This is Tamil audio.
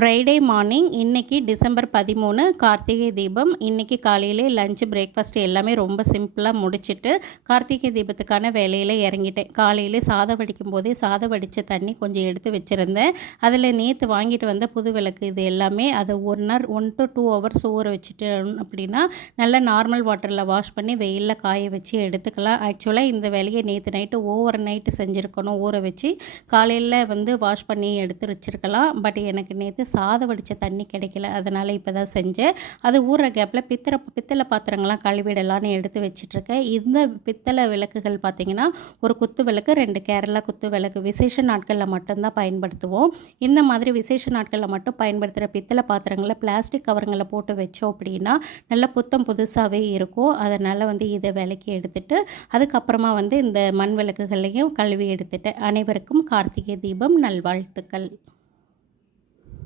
ஃப்ரைடே மார்னிங் இன்றைக்கி டிசம்பர் 13 கார்த்திகை தீபம். இன்றைக்கி காலையிலே லஞ்சு பிரேக்ஃபாஸ்ட் எல்லாமே ரொம்ப சிம்பிளாக முடிச்சுட்டு கார்த்திகை தீபத்துக்கான வேலையில் இறங்கிட்டேன். காலையிலே சாதம் வடிக்கும் போதே சாதம் வடித்த தண்ணி கொஞ்சம் எடுத்து வச்சுருந்தேன். அதில் நேற்று வாங்கிட்டு வந்த புது விளக்கு இது எல்லாமே அதை 1 to 2 hours ஊற வச்சுட்டு அப்படின்னா நல்லா நார்மல் வாட்டரில் வாஷ் பண்ணி வெயிலில் காய வச்சு எடுத்துக்கலாம். ஆக்சுவலாக இந்த வேலையை நேற்று நைட்டு ஓவர் நைட்டு செஞ்சுருக்கணும், ஊற வச்சு காலையில் வாஷ் பண்ணி எடுத்து வச்சுருக்கலாம். பட் எனக்கு நேற்று சாதம் வடித்த தண்ணி கிடைக்கல, அதனால் இப்போ தான் செஞ்சேன். அது ஊற கேப்பில் பித்தளை பாத்திரங்கள்லாம் கழுவிடலான்னு எடுத்து வச்சிட்ருக்கேன். இந்த பித்தளை விளக்குகள் பார்த்திங்கன்னா ஒரு குத்து விளக்கு, 2 கேரளா குத்து விளக்கு விசேஷ நாட்களில் மட்டும்தான் பயன்படுத்துவோம். இந்த மாதிரி விசேஷ நாட்களில் மட்டும் பயன்படுத்துகிற பித்தளை பாத்திரங்களை பிளாஸ்டிக் கவருங்களை போட்டு வச்சோம் அப்படின்னா நல்லா புத்தம் புதுசாகவே இருக்கும். அதனால் இதை விளக்கி எடுத்துட்டு அதுக்கப்புறமா இந்த மண் விளக்குகளையும் கழுவி எடுத்துட்டேன். அனைவருக்கும் கார்த்திகை தீபம் நல்வாழ்த்துக்கள்.